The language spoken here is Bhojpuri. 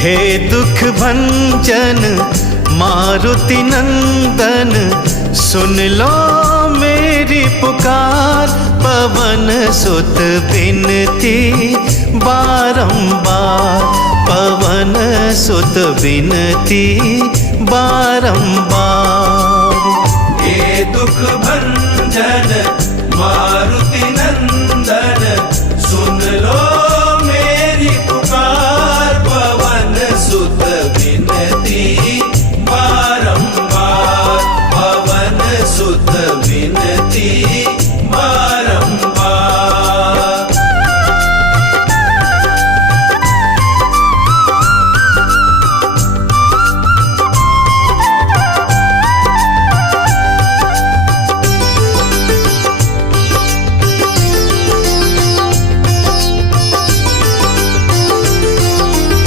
हे दुख भंजन मारुति नंदन, सुन लो मेरी पुकार। पवन सुत बिनती बारंबार, पवन सुत बिनती बारंबार।